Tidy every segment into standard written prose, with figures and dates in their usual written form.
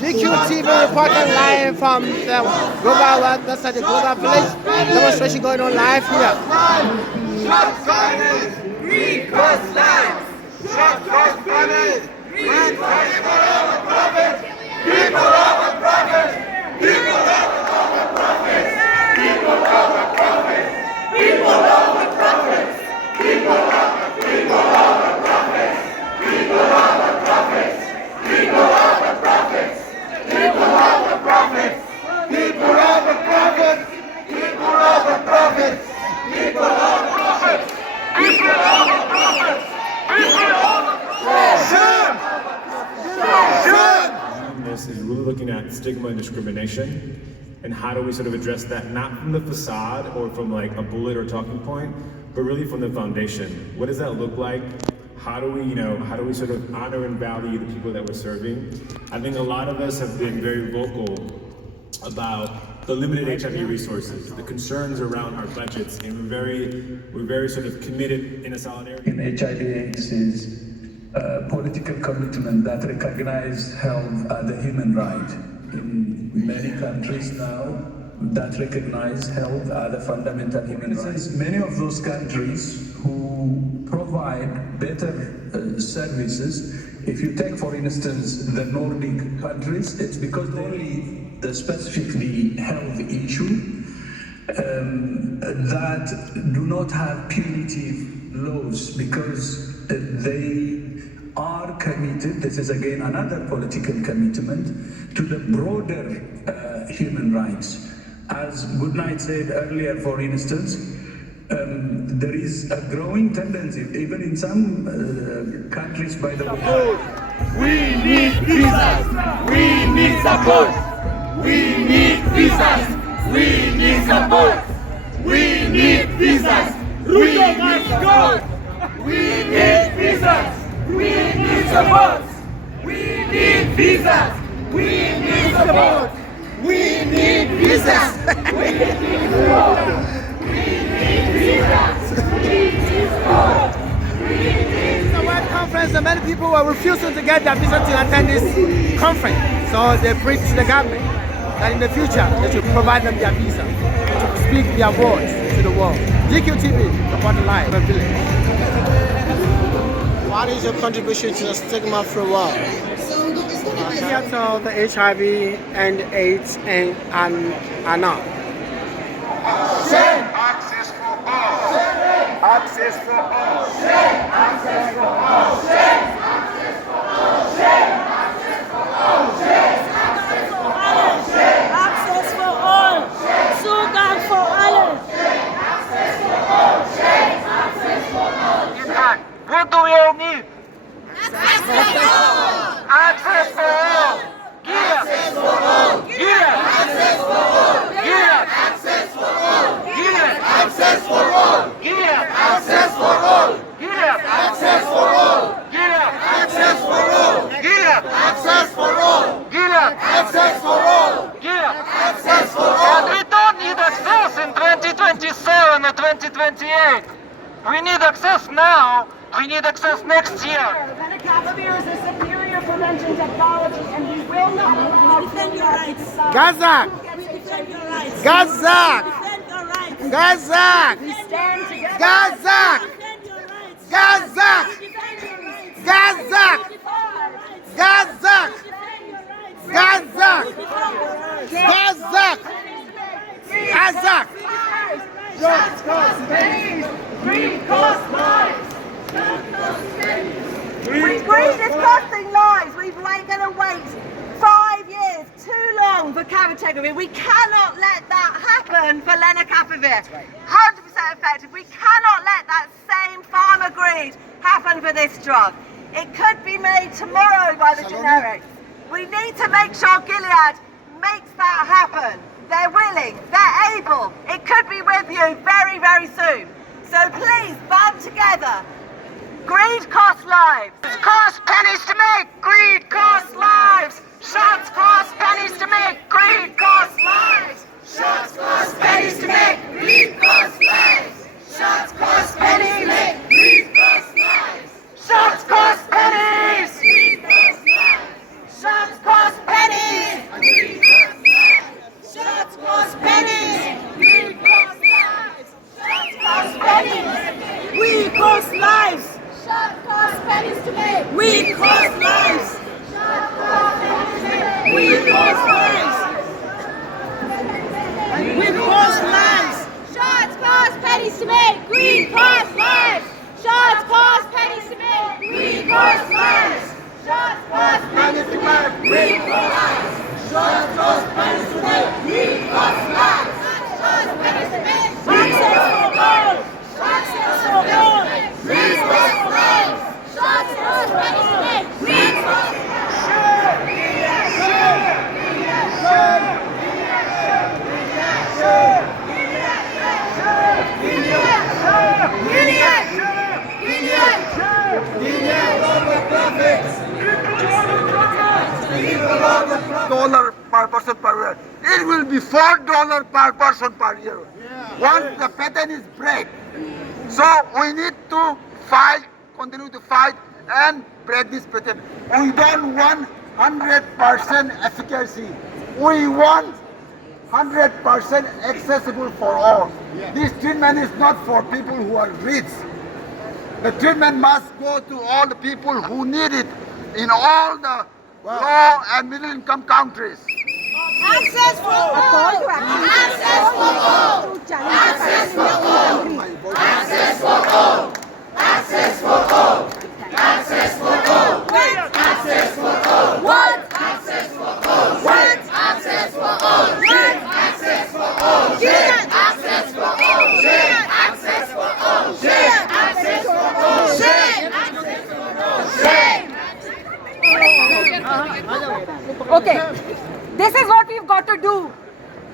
GQTV reporting live from the Global that's at the Global Village demonstration going on live here. Short banners, green cost lives. Short cost banners, green cost profit. People over profit. People over profit. People over profit. People over profit. People over profit. People over profit. People over profit. People over profit. People over profit. People over profit. People over profit. People over profit. People over profit. People over profit. This is really looking at stigma and discrimination, and how do we sort of address that, not from the facade or from like a bullet or talking point, but really from the foundation. What does that look like? How do we, how do we sort of honor and value the people that we're serving? I think a lot of us have been very vocal about the limited HIV resources, the concerns around our budgets, and we're very sort of committed in a solidarity. In HIV/AIDS is a political commitment that recognizes health as a human right. In many countries now, that recognize health as a fundamental human right. Many of those countries who provide better services, if you take, for instance, the Nordic countries, it's because only the specifically health issue that do not have punitive laws, because they are committed, this is again another political commitment, to the broader human rights. As Goodnight said earlier, for instance, there is a growing tendency, even in some countries, by the way. We need visas. We need support. We need visas. We need support. We need visas. We need support. We need visas. We need support. We need visas. We need support. We need visas. We need support. We need visas. We need support. It's a wide conference, and many people were refusing to get their visa to attend this conference. So they preached to the government that in the future they should provide them their visa to speak their words to the world. GQTV, reporting live from the village. What is your contribution to the stigma-free world? Seattle, the HIV and AIDS and are not. Access for all. Access for all. Access for all. Access for all. Access for all. Access for all. Access for all. Zugang für alle. Access for all. Access for all. In fact, what do we all need? Access for all. Access for all. Access for all. Access for all. Access for all. Access for all. Access for all. Access for all. Access for all. Access for all. Access for all. Access for all. And we don't need access in 2027 or 2028. We need access now. We need access next year. Lenacapavir is a superior prevention technology, and we will not allow defend your rights. Gaza! Defend your rights. Gaza! Defend your rights. Gaza! We stand together. Gaza! Defend your rights. Gaza! Defend your rights. Gaza! Gaza! Gaza! Gaza! Gaza! Short cost pennies, green cost lives. Green is costing lives. We're going to wait 5 years, too long for cabotegravir. We cannot let that happen for lenacapavir. 100% effective. We cannot let that same farmer greed happen for this drug. It could be made tomorrow by the generics. We need to make sure Gilead makes that happen. They're willing, they're able. It could be with you very, very soon. So please band together. Greed costs lives. Cost pennies to make, greed costs lives. Shots cost pennies to make, greed costs lives. Shots cost pennies to make, greed costs lives. Shots cost pennies to make, greed costs lives. Shots cost pennies. $4 per person per year. It will be $4 per person per year. Once the patent is break. So we need to fight, continue to fight and break this patent. We don't want 100% efficacy. We want 100% accessible for all. This treatment is not for people who are rich. The treatment must go to all the people who need it in all the low and middle income countries. Access for all! Access for all! Access for all! Access for all! Access for all! Access for all! What? Access for all! What? Access for all! What? Access for all! What? Access for all! Share! Access for all! Share! Access for all! Share! Access for all! Share! Access for all! Share! Okay, this is what we've got to do.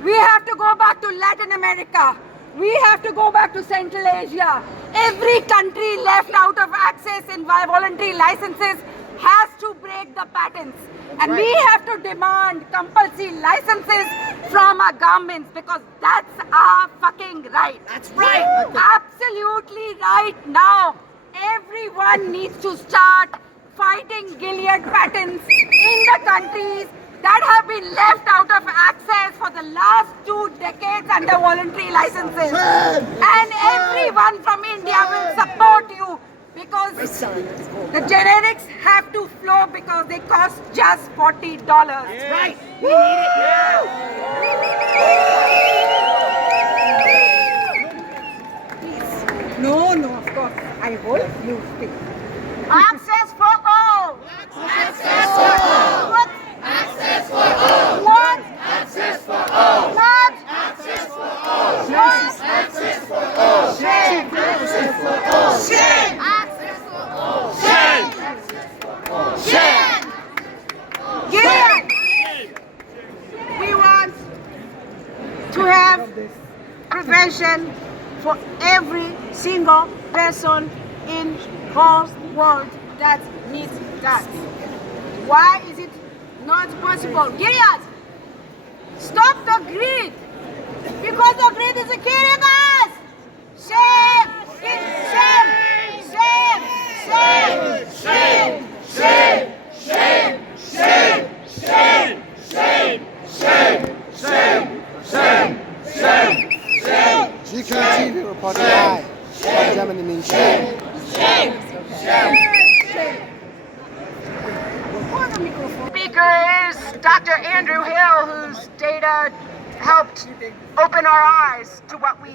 We have to go back to Latin America. We have to go back to Central Asia. Every country left out of access in voluntary licenses has to break the patents. And we have to demand compulsory licenses from our governments because that's our fucking right. That's right. Absolutely right. Now, everyone needs to start fighting Gilead patents in the countries that have been left out of access for the last 2 decades under voluntary licenses. And everyone from India will support you because the generics have to flow because they cost just $40. That's Right. We need it. No, of course. I hope you speak. Access for all! Access for all. What? Access for all. What? Access for all. What? Access for all. What? Access for all. Share! Access for all. Share! Access for all. Share! Gilead! We want to have prevention for every single person in whole world that needs that. Why is it not possible? Gilead, stop the greed! Because the greed is killing us! Shame! Shame! Shame! Shame! Shame! Shame! Shame! Shame! Shame! Shame! Shame! Shame! Shame! Shame! GKTV reporting live from Germany, München. Speaker is Dr. Andrew Hill, whose data helped open our eyes to what we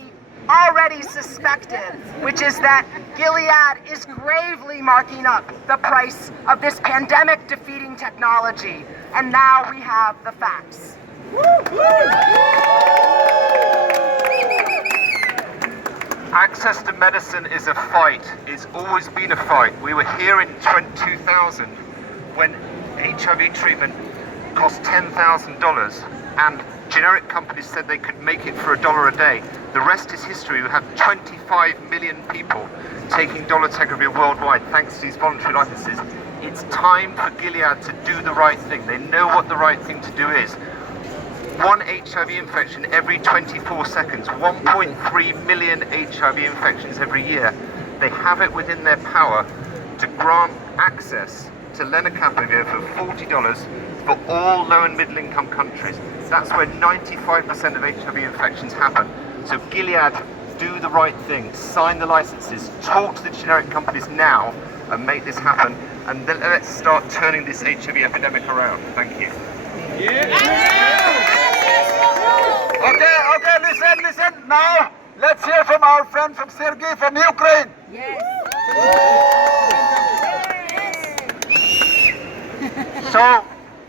already suspected, which is that Gilead is gravely marking up the price of this pandemic-defeating technology. And now we have the facts. Access to medicine is a fight. It's always been a fight. We were here in 2000 when HIV treatment cost $10,000 and generic companies said they could make it for $1 a day. The rest is history. We have 25 million people taking dolutegravir worldwide thanks to these voluntary licenses. It's time for Gilead to do the right thing. They know what the right thing to do is. One HIV infection every 24 seconds, 1.3 million HIV infections every year. They have it within their power to grant access to lenacapavir for $40 for all low and middle income countries. That's where 95% of HIV infections happen. So Gilead, do the right thing, sign the licenses, talk to the generic companies now and make this happen, and then let's start turning this HIV epidemic around. Thank you. Okay, listen. Now, let's hear from our friend from Sergei from Ukraine. So,